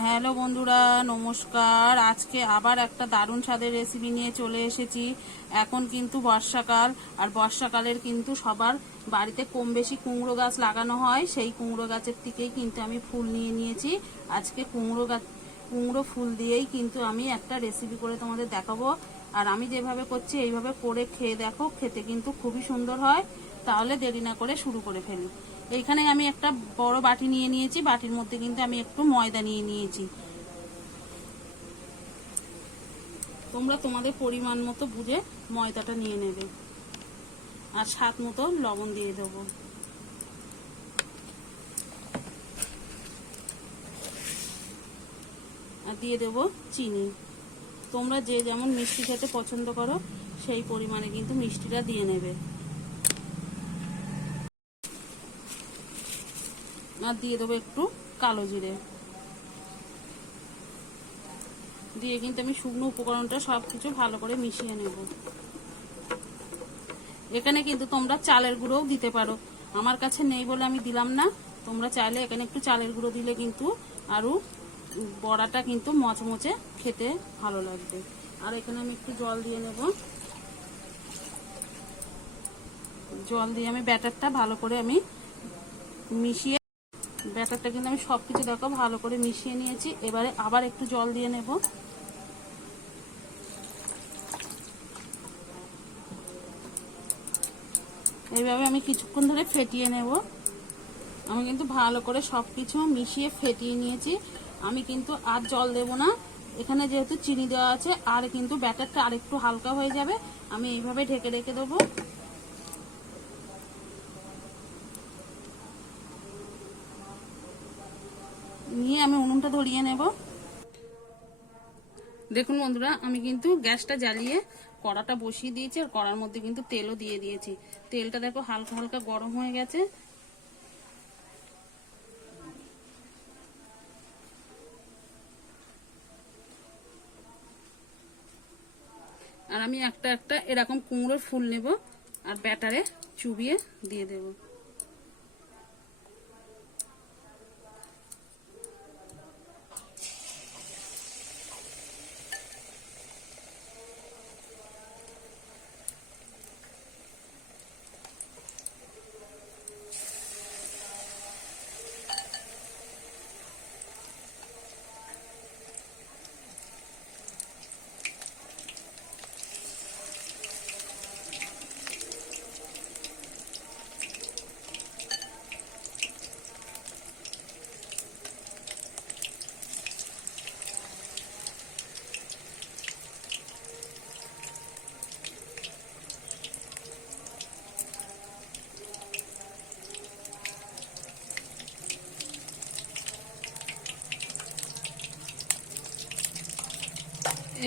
Hello বন্ধুরা, নমস্কার। আজকে আবার একটা দারুণ স্বাদের রেসিপি নিয়ে চলে এসেছি। এখন কিন্তু বর্ষাকাল, আর বর্ষাকালের কিন্তু সবার বাড়িতে কম বেশি কুমড়ো গাছ লাগানো হয়। সেই কুমড়ো গাছের থেকেই কিন্তু আমি ফুল নিয়ে নিয়েছি। আজকে কুমড়ো ফুল দিয়েই কিন্তু আমি একটা রেসিপি করে তোমাদের দেখাবো। আর আমি যেভাবে করছি এইভাবে করে খেয়ে দেখো, খেতে কিন্তু খুবই সুন্দর হয়। তাহলে দেরি না করে শুরু করে ফেলি। এইখানে আমি একটা বড় বাটি নিয়ে নিয়েছি। বাটির মধ্যে কিন্তু আমি একটু ময়দা নিয়ে নিয়েছি। তোমরা তোমাদের পরিমাণ মতো বুঝে ময়দাটা নিয়ে নেবে। আর স্বাদ মতো লবণ দিয়ে দেবো। আর দিয়ে দেবো চিনি। তোমরা যে যেমন মিষ্টি খেতে পছন্দ করো সেই পরিমাণে কিন্তু মিষ্টিটা দিয়ে নেবে। আর দিয়ে দেবো একটু কালো জিরে। দিয়ে কিন্তু আমি শুকনো উপকরণটা সব কিছু ভালো করে মিশিয়ে নেব। এখানে কিন্তু তোমরা চালের গুঁড়োও দিতে পারো। আমার কাছে নেই বলে আমি দিলাম না। তোমরা চাইলে এখানে একটু চালের গুঁড়ো দিলে কিন্তু আরও বড়াটা কিন্তু মচমচে খেতে ভালো লাগবে। আর এখানে আমি একটু জল দিয়ে নেব। জল দিয়ে আমি ব্যাটারটা ভালো করে আমি মিশিয়ে, ব্যাটারটা কিন্তু আমি সব কিছু দেখো ভালো করে মিশিয়ে নিয়েছি। এবারে আবার একটু জল দিয়ে নেব। এইভাবে আমি কিছুক্ষণ ধরে ফেটিয়ে নেব। আমি কিন্তু ভালো করে সব কিছু মিশিয়ে ফেটিয়ে নিয়েছি। আমি কিন্তু আর জল দেব না। এখানে যেহেতু চিনি দেওয়া আছে, আর কিন্তু ব্যাটারটা আরেকটু হালকা হয়ে যাবে। আমি এইভাবে ঢেকে রেখে দেবো। নিয়ে আমি উনুনটা ধরিয়ে নেব। দেখুন বন্ধুরা, আমি কিন্তু গ্যাসটা জ্বালিয়ে কড়াটা বসিয়ে দিয়েছি। আর কড়ার মধ্যে কিন্তু তেলও দিয়ে দিয়েছি। তেলটা দেখো হালকা হালকা গরম হয়ে গেছে। আর আমি একটা একটা এরকম কুমড়োর ফুল নেব আর ব্যাটারে চুবিয়ে দিয়ে দেব।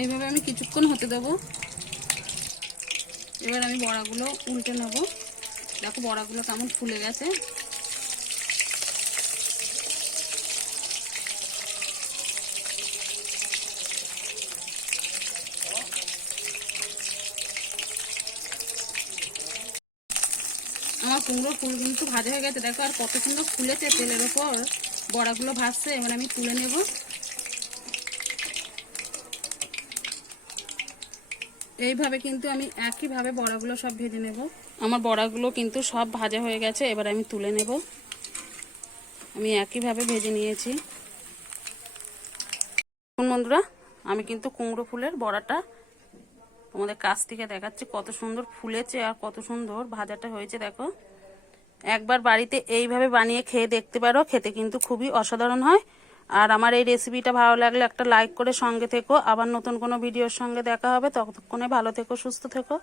এইভাবে আমি কিছুক্ষণ হতে দেবো। এবার আমি বড়াগুলো উল্টে নেব। দেখো বড়াগুলো কেমন ফুলে গেছে। আমার কুমড়ো ফুল কিন্তু ভাজা হয়ে গেছে। দেখো আর কত সুন্দর ফুলেছে তেলের ওপর। বড়াগুলো ভাজছে। এবার আমি তুলে নেব। এইভাবে কিন্তু আমি একইভাবে বড়াগুলো সব ভেজে নেব। আমার বড়াগুলো কিন্তু সব ভাজা হয়ে গেছে। এবার আমি তুলে নেব। আমি একইভাবে ভেজে নিয়েছি। বন্ধুরা, আমি কিন্তু কুমড়ো ফুলের বড়াটা তোমাদের কাছ থেকে দেখাচ্ছি। কত সুন্দর ফুলেছে আর কত সুন্দর ভাজাটা হয়েছে দেখো। একবার বাড়িতে এইভাবে বানিয়ে খেয়ে দেখতে পারো। খেতে কিন্তু খুবই অসাধারণ হয়। আর আমার এই রেসিপিটা ভালো লাগলে একটা লাইক করে সঙ্গে থেকো। আবার নতুন কোনো ভিডিওর সঙ্গে দেখা হবে। ততক্ষণে ভালো থেকো, সুস্থ থেকো।